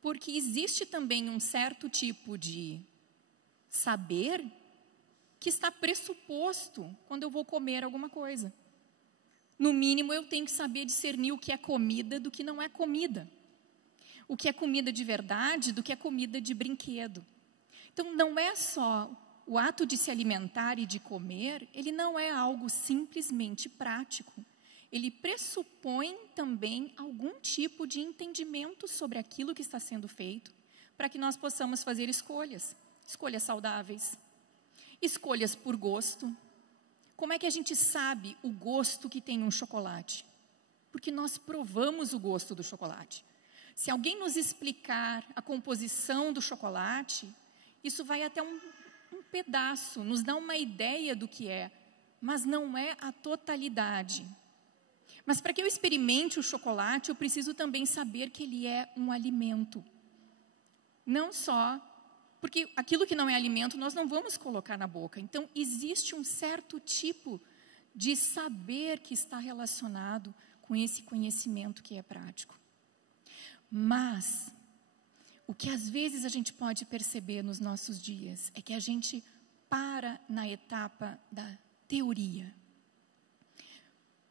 Porque existe também um certo tipo de saber que está pressuposto quando eu vou comer alguma coisa. No mínimo, eu tenho que saber discernir o que é comida do que não é comida. O que é comida de verdade do que é comida de brinquedo. Então, não é só o ato de se alimentar e de comer, ele não é algo simplesmente prático. Ele pressupõe também algum tipo de entendimento sobre aquilo que está sendo feito, para que nós possamos fazer escolhas saudáveis, escolhas por gosto. Como é que a gente sabe o gosto que tem um chocolate? Porque nós provamos o gosto do chocolate. Se alguém nos explicar a composição do chocolate, isso vai até um pedaço, nos dá uma ideia do que é, mas não é a totalidade. Mas para que eu experimente o chocolate, eu preciso também saber que ele é um alimento. Não só, porque aquilo que não é alimento nós não vamos colocar na boca. Então, existe um certo tipo de saber que está relacionado com esse conhecimento que é prático. Mas, o que às vezes a gente pode perceber nos nossos dias é que a gente para na etapa da teoria.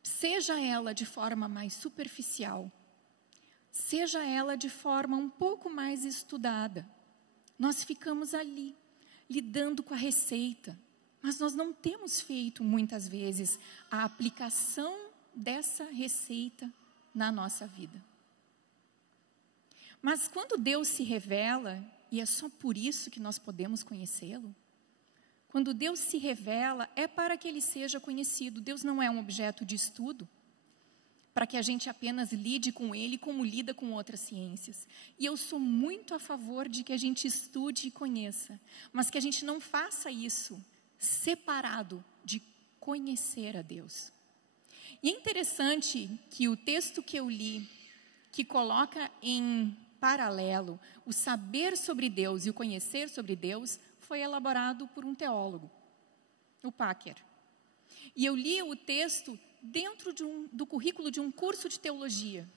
Seja ela de forma mais superficial, seja ela de forma um pouco mais estudada. Nós ficamos ali, lidando com a receita, mas nós não temos feito muitas vezes a aplicação dessa receita na nossa vida. Mas quando Deus se revela, e é só por isso que nós podemos conhecê-lo, quando Deus se revela, é para que Ele seja conhecido. Deus não é um objeto de estudo, para que a gente apenas lide com Ele como lida com outras ciências. E eu sou muito a favor de que a gente estude e conheça, mas que a gente não faça isso separado de conhecer a Deus. E é interessante que o texto que eu li, que coloca em paralelo o saber sobre Deus e o conhecer sobre Deus, foi elaborado por um teólogo, o Packer. E eu li o texto dentro do currículo de um curso de teologia,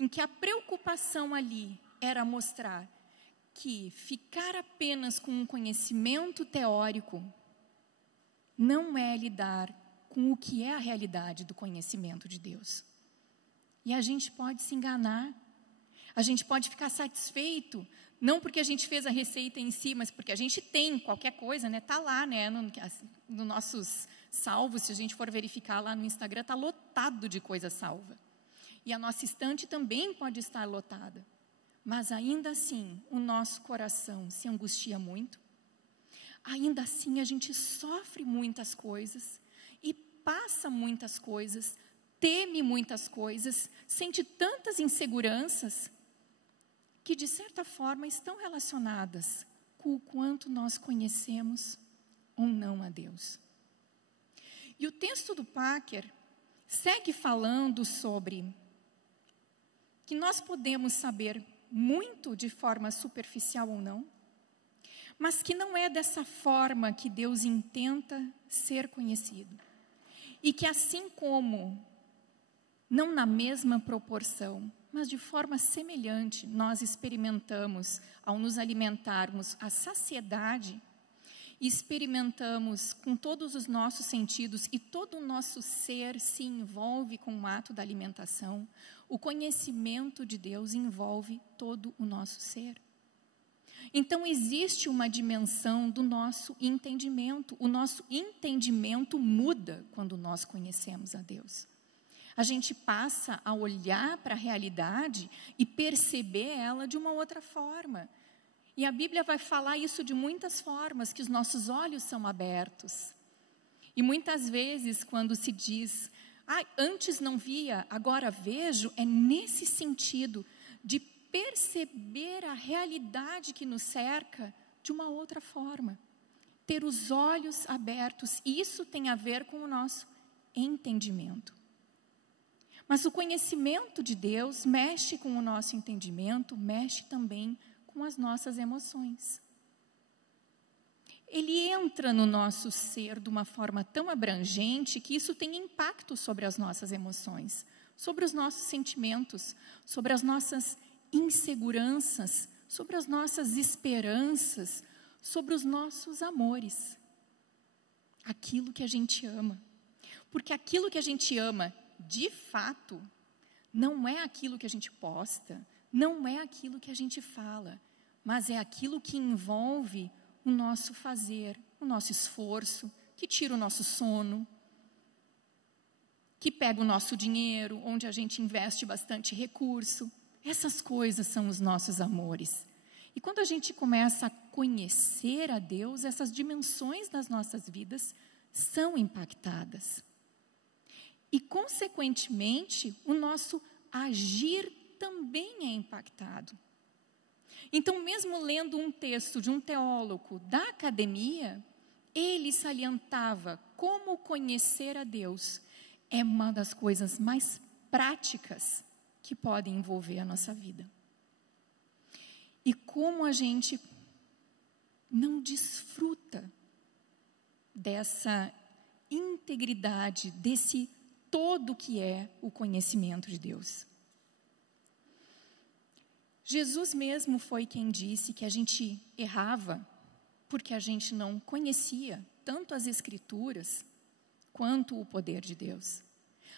em que a preocupação ali era mostrar que ficar apenas com um conhecimento teórico não é lidar com o que é a realidade do conhecimento de Deus. E a gente pode se enganar, a gente pode ficar satisfeito, não porque a gente fez a receita em si, mas porque a gente tem qualquer coisa, né? Está lá, né? No nossos salvos, se a gente for verificar lá no Instagram, está lotado de coisa salva. E a nossa estante também pode estar lotada. Mas ainda assim, o nosso coração se angustia muito. Ainda assim, a gente sofre muitas coisas e passa muitas coisas, teme muitas coisas, sente tantas inseguranças que, de certa forma, estão relacionadas com o quanto nós conhecemos ou não a Deus. E o texto do Packer segue falando sobre que nós podemos saber muito de forma superficial ou não, mas que não é dessa forma que Deus intenta ser conhecido. E que assim como, não na mesma proporção, mas de forma semelhante, nós experimentamos, ao nos alimentarmos, a saciedade, experimentamos com todos os nossos sentidos e todo o nosso ser se envolve com o ato da alimentação, o conhecimento de Deus envolve todo o nosso ser. Então, existe uma dimensão do nosso entendimento. O nosso entendimento muda quando nós conhecemos a Deus. A gente passa a olhar para a realidade e perceber ela de uma outra forma. E a Bíblia vai falar isso de muitas formas, que os nossos olhos são abertos. E muitas vezes, quando se diz, antes não via, agora vejo, é nesse sentido de perceber a realidade que nos cerca de uma outra forma. Ter os olhos abertos, isso tem a ver com o nosso entendimento. Mas o conhecimento de Deus mexe com o nosso entendimento, mexe também com as nossas emoções. Ele entra no nosso ser de uma forma tão abrangente que isso tem impacto sobre as nossas emoções, sobre os nossos sentimentos, sobre as nossas inseguranças, sobre as nossas esperanças, sobre os nossos amores. Aquilo que a gente ama. Porque aquilo que a gente ama, de fato, não é aquilo que a gente posta, não é aquilo que a gente fala, mas é aquilo que envolve o nosso fazer, o nosso esforço, que tira o nosso sono, que pega o nosso dinheiro, onde a gente investe bastante recurso. Essas coisas são os nossos amores. E quando a gente começa a conhecer a Deus, essas dimensões das nossas vidas são impactadas. E, consequentemente, o nosso agir também é impactado. Então, mesmo lendo um texto de um teólogo da academia, ele salientava como conhecer a Deus é uma das coisas mais práticas que podem envolver a nossa vida. E como a gente não desfruta dessa integridade, desse todo que é o conhecimento de Deus. Jesus mesmo foi quem disse que a gente errava porque a gente não conhecia tanto as Escrituras quanto o poder de Deus.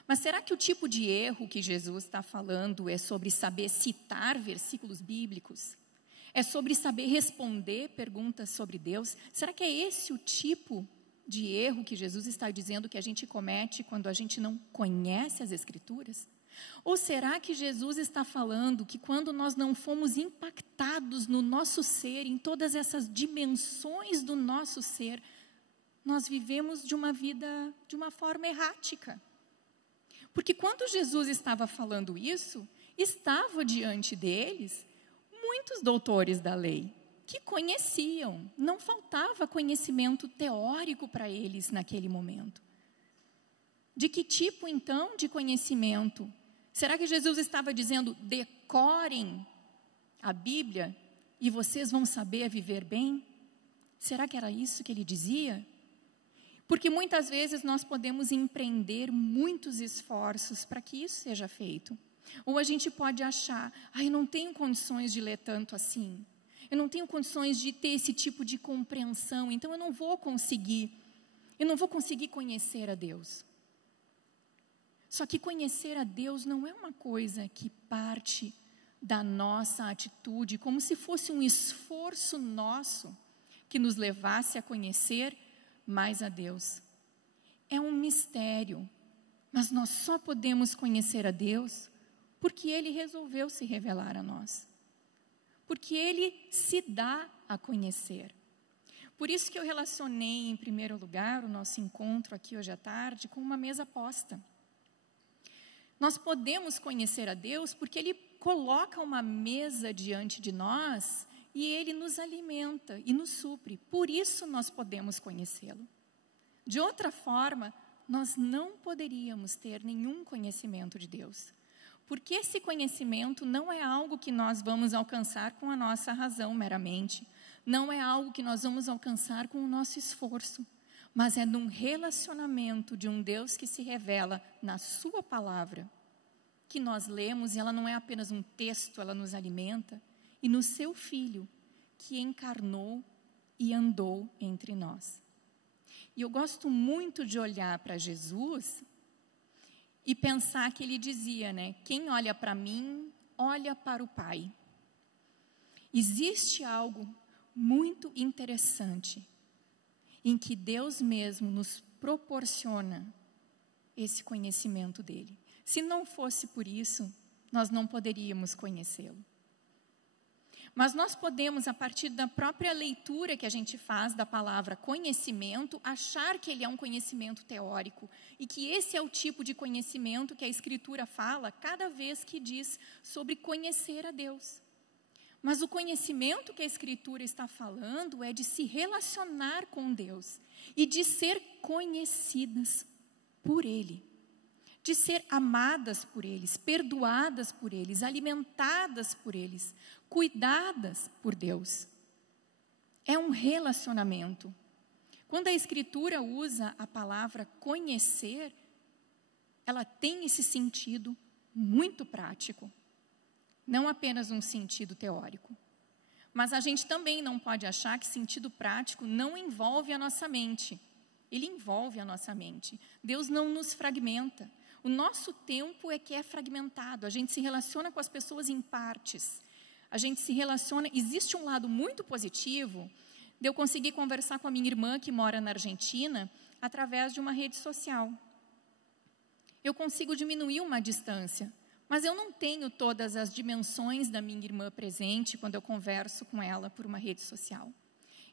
Mas será que o tipo de erro que Jesus está falando é sobre saber citar versículos bíblicos? É sobre saber responder perguntas sobre Deus? Será que é esse o tipo de erro que Jesus está dizendo que a gente comete quando a gente não conhece as Escrituras? Ou será que Jesus está falando que quando nós não fomos impactados no nosso ser, em todas essas dimensões do nosso ser, nós vivemos de uma vida de uma forma errática? Porque quando Jesus estava falando isso, estava diante deles muitos doutores da lei, que conheciam, não faltava conhecimento teórico para eles naquele momento. De que tipo, então, de conhecimento? Será que Jesus estava dizendo, decorem a Bíblia e vocês vão saber viver bem? Será que era isso que ele dizia? Porque muitas vezes nós podemos empreender muitos esforços para que isso seja feito. Ou a gente pode achar, eu não tenho condições de ler tanto assim. Eu não tenho condições de ter esse tipo de compreensão, então eu não vou conseguir conhecer a Deus. Só que conhecer a Deus não é uma coisa que parte da nossa atitude, como se fosse um esforço nosso que nos levasse a conhecer mais a Deus. É um mistério, mas nós só podemos conhecer a Deus porque Ele resolveu se revelar a nós. Porque Ele se dá a conhecer. Por isso que eu relacionei, em primeiro lugar, o nosso encontro aqui hoje à tarde com uma mesa posta. Nós podemos conhecer a Deus porque Ele coloca uma mesa diante de nós e Ele nos alimenta e nos supre. Por isso nós podemos conhecê-lo. De outra forma, nós não poderíamos ter nenhum conhecimento de Deus. Porque esse conhecimento não é algo que nós vamos alcançar com a nossa razão meramente. Não é algo que nós vamos alcançar com o nosso esforço. Mas é num relacionamento de um Deus que se revela na sua palavra, que nós lemos, e ela não é apenas um texto, ela nos alimenta, e no seu Filho, que encarnou e andou entre nós. E eu gosto muito de olhar para Jesus e pensar que ele dizia, quem olha para mim, olha para o Pai. Existe algo muito interessante em que Deus mesmo nos proporciona esse conhecimento dele. Se não fosse por isso, nós não poderíamos conhecê-lo. Mas nós podemos, a partir da própria leitura que a gente faz da palavra conhecimento, achar que ele é um conhecimento teórico e que esse é o tipo de conhecimento que a Escritura fala cada vez que diz sobre conhecer a Deus. Mas o conhecimento que a Escritura está falando é de se relacionar com Deus e de ser conhecidas por Ele, de ser amadas por eles, perdoadas por eles, alimentadas por eles, cuidadas por Deus. É um relacionamento. Quando a Escritura usa a palavra conhecer, ela tem esse sentido muito prático. não apenas um sentido teórico. Mas a gente também não pode achar que sentido prático não envolve a nossa mente. Ele envolve a nossa mente. Deus não nos fragmenta. O nosso tempo é que é fragmentado. A gente se relaciona com as pessoas em partes. A gente se relaciona... Existe um lado muito positivo de eu conseguir conversar com a minha irmã que mora na Argentina através de uma rede social. Eu consigo diminuir uma distância, mas eu não tenho todas as dimensões da minha irmã presente quando eu converso com ela por uma rede social.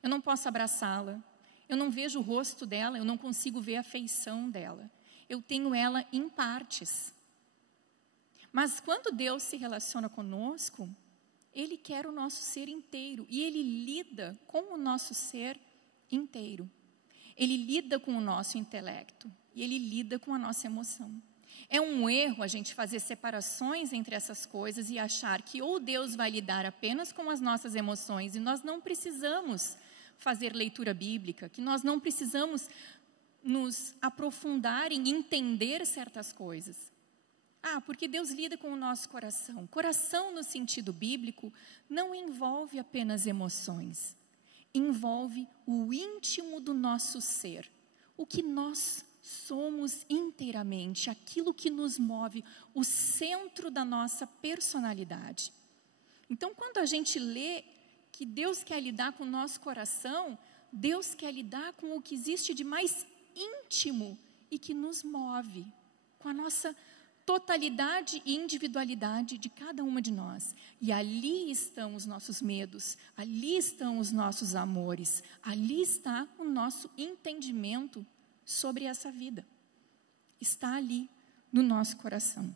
Eu não posso abraçá-la, eu não vejo o rosto dela, eu não consigo ver a feição dela. Eu tenho ela em partes. Mas quando Deus se relaciona conosco, Ele quer o nosso ser inteiro e Ele lida com o nosso ser inteiro. Ele lida com o nosso intelecto e Ele lida com a nossa emoção. É um erro a gente fazer separações entre essas coisas e achar que ou Deus vai lidar apenas com as nossas emoções e nós não precisamos fazer leitura bíblica, que nós não precisamos nos aprofundar em entender certas coisas. Porque Deus lida com o nosso coração. Coração, no sentido bíblico, não envolve apenas emoções. Envolve o íntimo do nosso ser. O que nós somos inteiramente, aquilo que nos move, o centro da nossa personalidade. Então, quando a gente lê que Deus quer lidar com o nosso coração, Deus quer lidar com o que existe de mais íntimo e que nos move, com a nossa totalidade e individualidade de cada uma de nós. E ali estão os nossos medos, ali estão os nossos amores, ali está o nosso entendimento sobre essa vida. Está ali no nosso coração.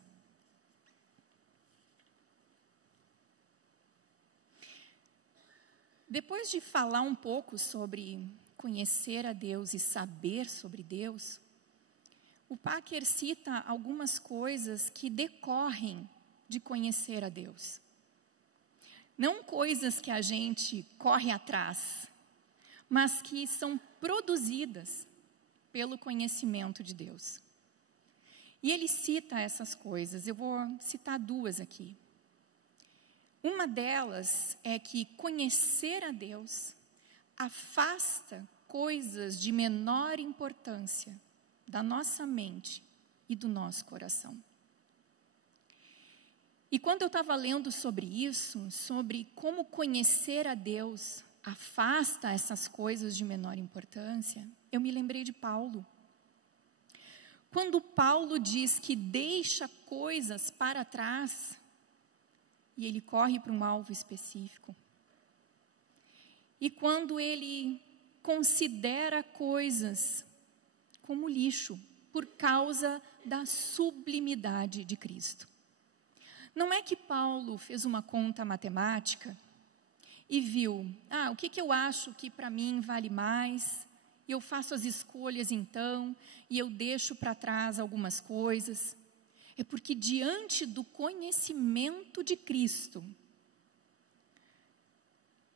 Depois de falar um pouco sobre conhecer a Deus e saber sobre Deus, o Packer cita algumas coisas que decorrem de conhecer a Deus. Não coisas que a gente corre atrás, mas que são produzidas pelo conhecimento de Deus. E ele cita essas coisas, eu vou citar duas aqui. Uma delas é que conhecer a Deus afasta coisas de menor importância da nossa mente e do nosso coração. E quando eu estava lendo sobre isso, sobre como conhecer a Deus afasta essas coisas de menor importância, eu me lembrei de Paulo. Quando Paulo diz que deixa coisas para trás e ele corre para um alvo específico. E quando ele considera coisas como lixo por causa da sublimidade de Cristo. Não é que Paulo fez uma conta matemática e viu, o que eu acho que para mim vale mais, e eu faço as escolhas então, e eu deixo para trás algumas coisas. É porque diante do conhecimento de Cristo,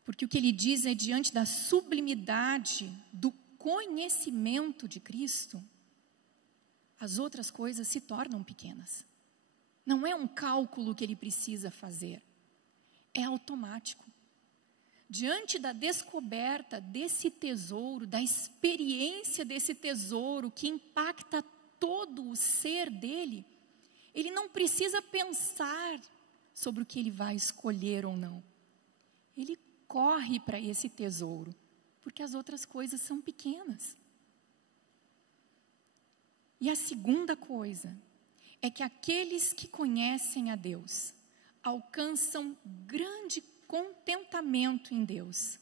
porque o que ele diz é diante da sublimidade do conhecimento de Cristo, as outras coisas se tornam pequenas. Não é um cálculo que ele precisa fazer, é automático. Diante da descoberta desse tesouro, da experiência desse tesouro que impacta todo o ser dele, ele não precisa pensar sobre o que ele vai escolher ou não. Ele corre para esse tesouro, porque as outras coisas são pequenas. E a segunda coisa é que aqueles que conhecem a Deus alcançam grande contentamento em Deus,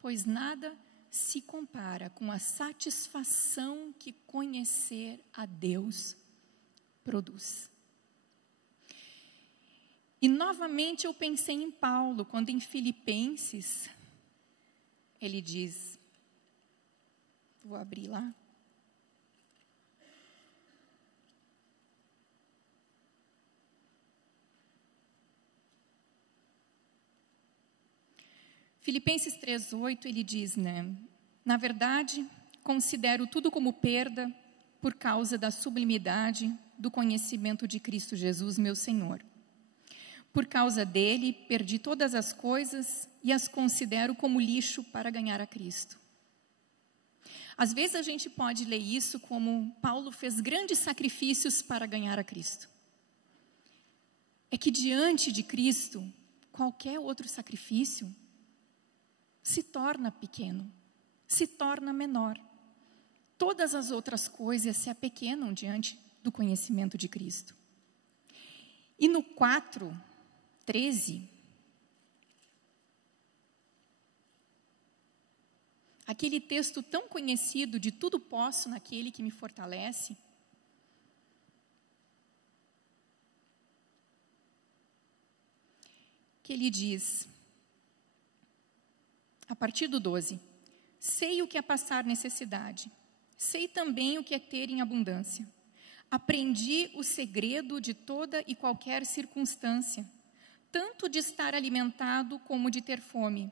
pois nada se compara com a satisfação que conhecer a Deus produz. E novamente eu pensei em Paulo, quando em Filipenses, ele diz, vou abrir lá. Filipenses 3:8, ele diz, na verdade, considero tudo como perda por causa da sublimidade do conhecimento de Cristo Jesus, meu Senhor. Por causa dele, perdi todas as coisas e as considero como lixo para ganhar a Cristo. Às vezes a gente pode ler isso como Paulo fez grandes sacrifícios para ganhar a Cristo. É que diante de Cristo, qualquer outro sacrifício se torna pequeno, se torna menor. Todas as outras coisas se apequenam diante do conhecimento de Cristo. E no 4:13, aquele texto tão conhecido de tudo posso naquele que me fortalece, que ele diz, a partir do 12, sei o que é passar necessidade, sei também o que é ter em abundância. Aprendi o segredo de toda e qualquer circunstância, tanto de estar alimentado como de ter fome,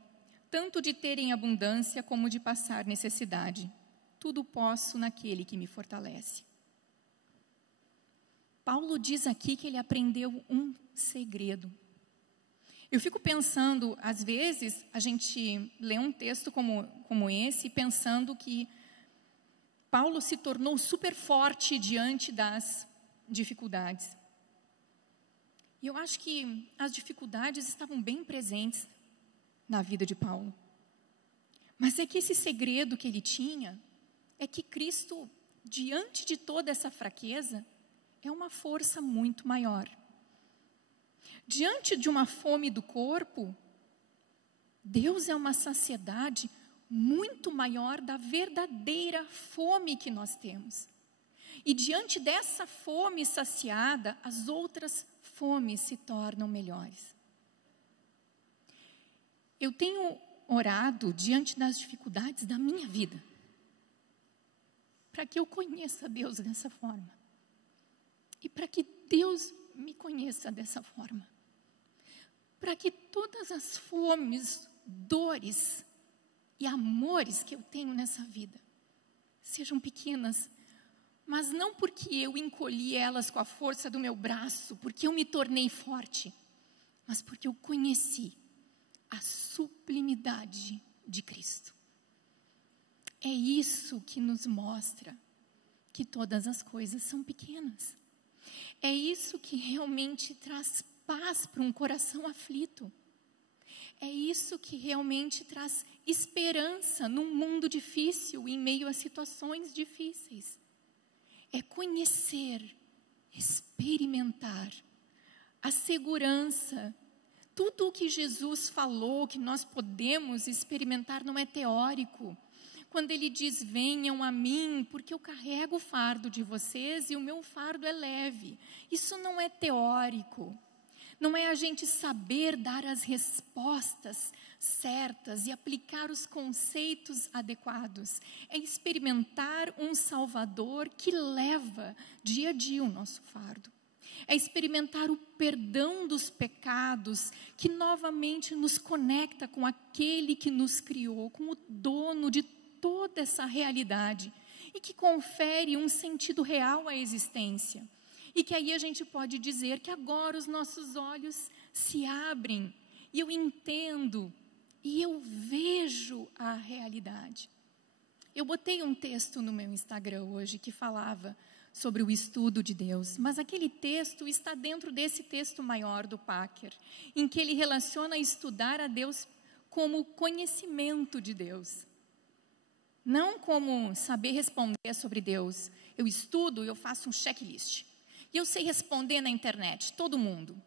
tanto de ter em abundância como de passar necessidade. Tudo posso naquele que me fortalece. Paulo diz aqui que ele aprendeu um segredo. Eu fico pensando, às vezes, a gente lê um texto como esse, pensando que Paulo se tornou super forte diante das dificuldades. E eu acho que as dificuldades estavam bem presentes na vida de Paulo. Mas é que esse segredo que ele tinha é que Cristo, diante de toda essa fraqueza, é uma força muito maior. Diante de uma fome do corpo, Deus é uma saciedade muito maior da verdadeira fome que nós temos. E diante dessa fome saciada, as outras fomes se tornam melhores. Eu tenho orado diante das dificuldades da minha vida, para que eu conheça Deus dessa forma. E para que Deus me conheça dessa forma. Para que todas as fomes, dores e amores que eu tenho nessa vida sejam pequenas, mas não porque eu encolhi elas com a força do meu braço, porque eu me tornei forte, mas porque eu conheci a sublimidade de Cristo. É isso que nos mostra que todas as coisas são pequenas. É isso que realmente traz paz para um coração aflito. É isso que realmente traz esperança num mundo difícil, em meio a situações difíceis. É conhecer, experimentar a segurança. Tudo o que Jesus falou, que nós podemos experimentar, não é teórico. Quando ele diz, venham a mim, porque eu carrego o fardo de vocês e o meu fardo é leve. Isso não é teórico. Não é a gente saber dar as respostas certas e aplicar os conceitos adequados. É experimentar um Salvador que leva dia a dia o nosso fardo. É experimentar o perdão dos pecados que novamente nos conecta com aquele que nos criou, com o dono de toda essa realidade e que confere um sentido real à existência. E que aí a gente pode dizer que agora os nossos olhos se abrem e eu entendo e eu vejo a realidade. Eu botei um texto no meu Instagram hoje que falava sobre o estudo de Deus, mas aquele texto está dentro desse texto maior do Packer, em que ele relaciona estudar a Deus como conhecimento de Deus. Não como saber responder sobre Deus. Eu estudo e eu faço um checklist. E eu sei responder na internet, todo mundo.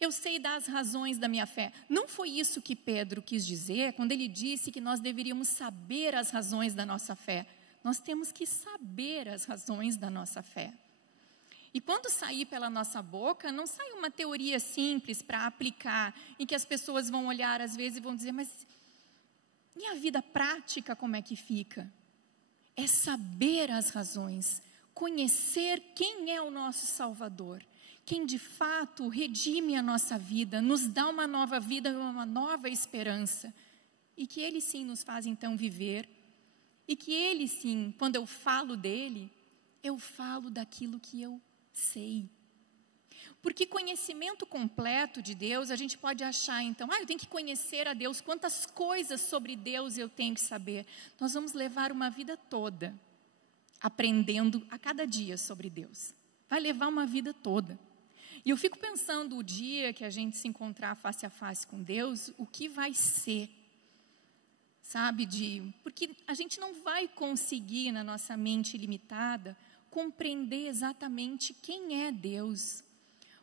Eu sei dar as razões da minha fé. Não foi isso que Pedro quis dizer quando ele disse que nós deveríamos saber as razões da nossa fé. Nós temos que saber as razões da nossa fé. E quando sair pela nossa boca, não sai uma teoria simples para aplicar, em que as pessoas vão olhar às vezes e vão dizer, mas e a vida prática como é que fica? É saber as razões, conhecer quem é o nosso Salvador, quem de fato redime a nossa vida, nos dá uma nova vida, uma nova esperança. E que Ele sim nos faz então viver. E que Ele sim, quando eu falo dEle, eu falo daquilo que eu sei. Porque conhecimento completo de Deus, a gente pode achar então, eu tenho que conhecer a Deus, quantas coisas sobre Deus eu tenho que saber. Nós vamos levar uma vida toda aprendendo a cada dia sobre Deus. Vai levar uma vida toda. E eu fico pensando o dia que a gente se encontrar face a face com Deus, o que vai ser, sabe? Porque a gente não vai conseguir, na nossa mente limitada, compreender exatamente quem é Deus.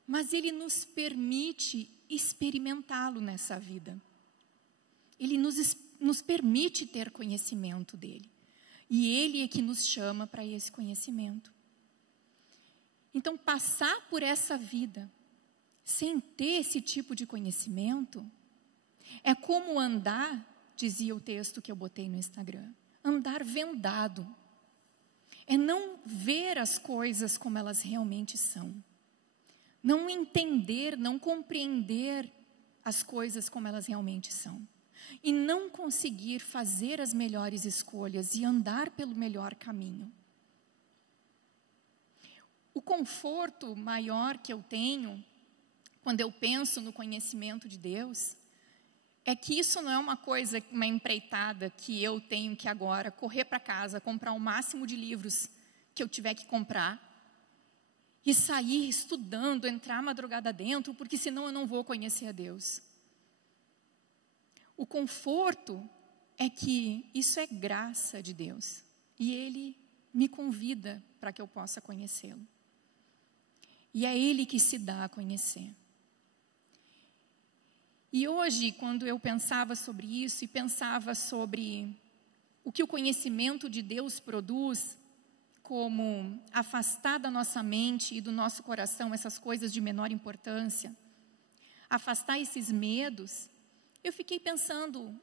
Mas Ele nos permite experimentá-lo nessa vida. Ele nos permite ter conhecimento dEle. E Ele é que nos chama para esse conhecimento. Então, passar por essa vida sem ter esse tipo de conhecimento é como andar, dizia o texto que eu botei no Instagram, andar vendado. É não ver as coisas como elas realmente são. Não entender, não compreender as coisas como elas realmente são. E não conseguir fazer as melhores escolhas e andar pelo melhor caminho. O conforto maior que eu tenho, quando eu penso no conhecimento de Deus, é que isso não é uma empreitada que eu tenho que agora correr para casa, comprar o máximo de livros que eu tiver que comprar, e sair estudando, entrar madrugada dentro, porque senão eu não vou conhecer a Deus. O conforto é que isso é graça de Deus. E Ele me convida para que eu possa conhecê-lo. E é Ele que se dá a conhecer. E hoje, quando eu pensava sobre isso e pensava sobre o que o conhecimento de Deus produz, como afastar da nossa mente e do nosso coração essas coisas de menor importância, afastar esses medos, eu fiquei pensando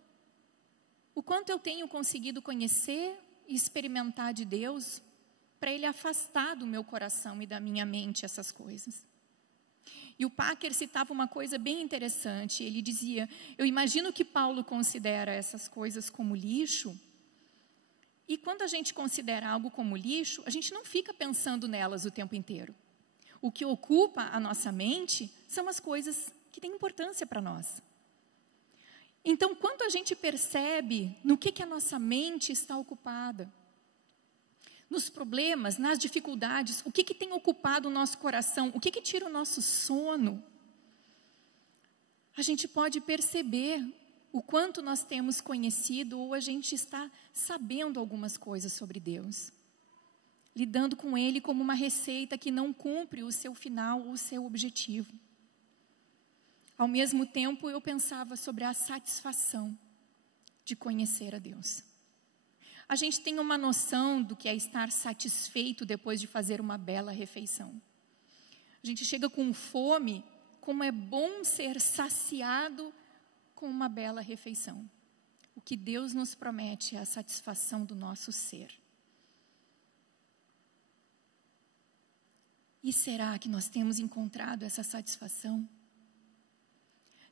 o quanto eu tenho conseguido conhecer e experimentar de Deus para Ele afastar do meu coração e da minha mente essas coisas. E o Packer citava uma coisa bem interessante, ele dizia, eu imagino que Paulo considera essas coisas como lixo. E quando a gente considera algo como lixo, a gente não fica pensando nelas o tempo inteiro. O que ocupa a nossa mente são as coisas que têm importância para nós. Então, quando a gente percebe no que a nossa mente está ocupada, nos problemas, nas dificuldades, o que tem ocupado o nosso coração, o que tira o nosso sono, a gente pode perceber o quanto nós temos conhecido ou a gente está sabendo algumas coisas sobre Deus. Lidando com Ele como uma receita que não cumpre o seu final, o seu objetivo. Ao mesmo tempo, eu pensava sobre a satisfação de conhecer a Deus. A gente tem uma noção do que é estar satisfeito depois de fazer uma bela refeição. A gente chega com fome, como é bom ser saciado com uma bela refeição. O que Deus nos promete é a satisfação do nosso ser. E será que nós temos encontrado essa satisfação?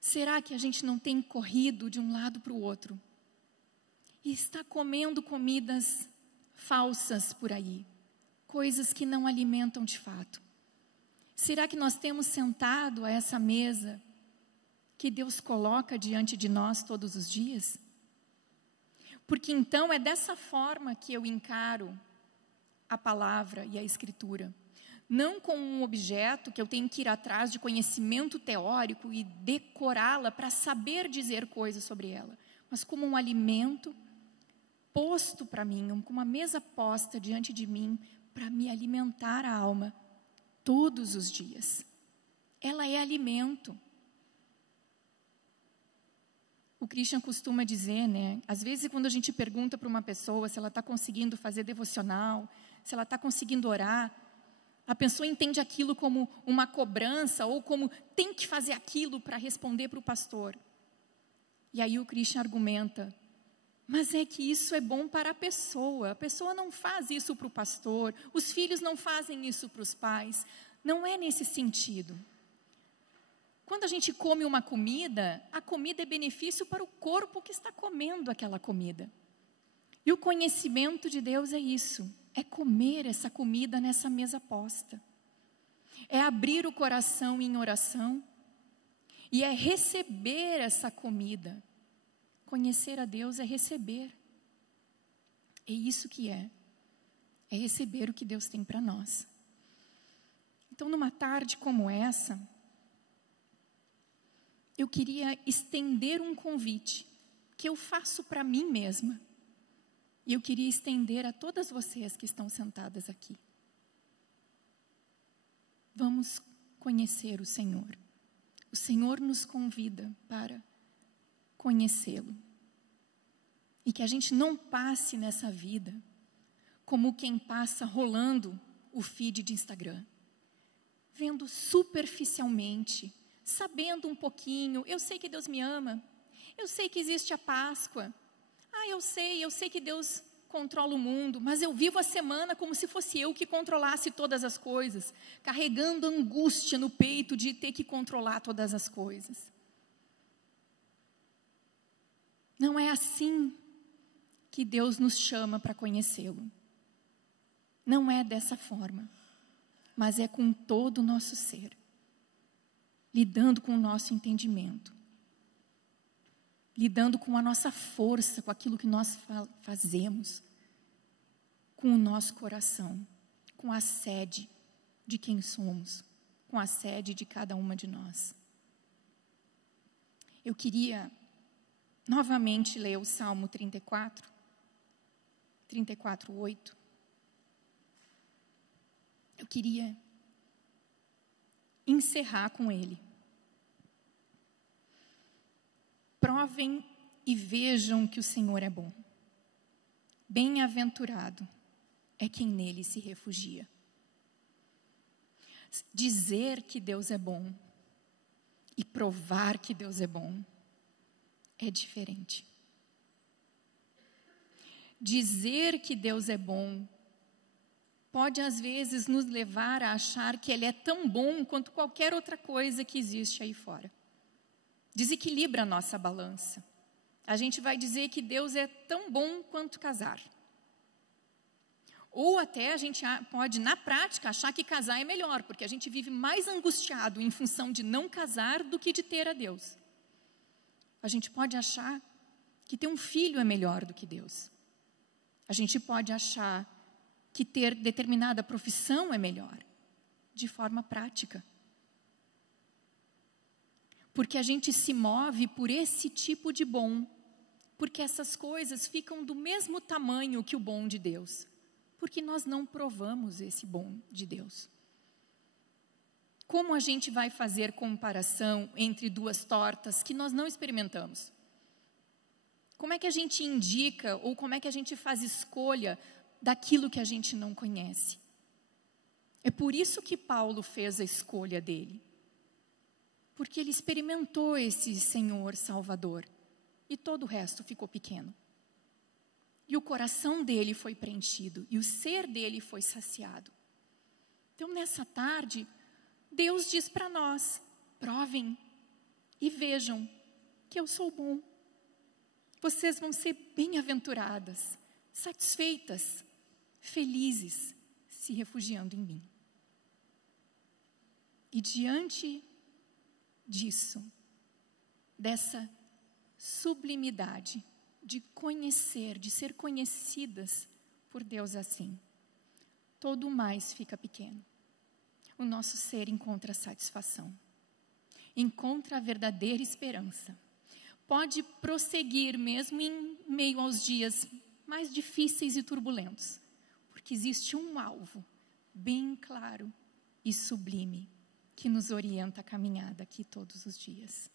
Será que a gente não tem corrido de um lado para o outro? E está comendo comidas falsas por aí, coisas que não alimentam de fato? Será que nós temos sentado a essa mesa que Deus coloca diante de nós todos os dias? Porque então é dessa forma que eu encaro a palavra e a Escritura. Não como um objeto que eu tenho que ir atrás de conhecimento teórico e decorá-la para saber dizer coisas sobre ela, mas como um alimento posto para mim, com uma mesa posta diante de mim para me alimentar a alma todos os dias. Ela é alimento. O Christian costuma dizer, às vezes quando a gente pergunta para uma pessoa se ela está conseguindo fazer devocional, se ela está conseguindo orar, a pessoa entende aquilo como uma cobrança ou como tem que fazer aquilo para responder para o pastor. E aí o Christian argumenta, mas é que isso é bom para a pessoa não faz isso para o pastor, os filhos não fazem isso para os pais, não é nesse sentido. Quando a gente come uma comida, a comida é benefício para o corpo que está comendo aquela comida. E o conhecimento de Deus é isso, é comer essa comida nessa mesa posta. é abrir o coração em oração e é receber essa comida. Conhecer a Deus é receber. É isso que é receber o que Deus tem para nós. Então, numa tarde como essa, eu queria estender um convite que eu faço para mim mesma. E eu queria estender a todas vocês que estão sentadas aqui. Vamos conhecer o Senhor. O Senhor nos convida para conhecê-lo. E que a gente não passe nessa vida como quem passa rolando o feed de Instagram. Vendo superficialmente, sabendo um pouquinho, eu sei que Deus me ama, eu sei que existe a Páscoa, eu sei que Deus controla o mundo, mas eu vivo a semana como se fosse eu que controlasse todas as coisas, carregando angústia no peito de ter que controlar todas as coisas. Não é assim que Deus nos chama para conhecê-lo. Não é dessa forma, mas é com todo o nosso ser, lidando com o nosso entendimento, lidando com a nossa força, com aquilo que nós fazemos, com o nosso coração, com a sede de quem somos, com a sede de cada uma de nós. Eu queria novamente ler o Salmo 34:8. Eu queria encerrar com ele. Provem e vejam que o Senhor é bom. Bem-aventurado é quem nele se refugia. Dizer que Deus é bom e provar que Deus é bom é diferente. Dizer que Deus é bom pode às vezes nos levar a achar que Ele é tão bom quanto qualquer outra coisa que existe aí fora. Desequilibra a nossa balança. A gente vai dizer que Deus é tão bom quanto casar. Ou até a gente pode, na prática, achar que casar é melhor, porque a gente vive mais angustiado em função de não casar do que de ter a Deus. A gente pode achar que ter um filho é melhor do que Deus. A gente pode achar que ter determinada profissão é melhor, de forma prática. Porque a gente se move por esse tipo de bom, porque essas coisas ficam do mesmo tamanho que o bom de Deus, porque nós não provamos esse bom de Deus. Como a gente vai fazer comparação entre duas tortas que nós não experimentamos? Como é que a gente indica ou como é que a gente faz escolha daquilo que a gente não conhece? É por isso que Paulo fez a escolha dele. Porque ele experimentou esse Senhor Salvador e todo o resto ficou pequeno. E o coração dele foi preenchido e o ser dele foi saciado. Então, nessa tarde, Deus diz para nós: provem e vejam que eu sou bom. Vocês vão ser bem-aventuradas, satisfeitas, felizes, se refugiando em mim. E diante disso, dessa sublimidade de conhecer, de ser conhecidas por Deus assim, todo o mais fica pequeno. O nosso ser encontra satisfação, encontra a verdadeira esperança. Pode prosseguir mesmo em meio aos dias mais difíceis e turbulentos, porque existe um alvo bem claro e sublime que nos orienta a caminhada aqui todos os dias.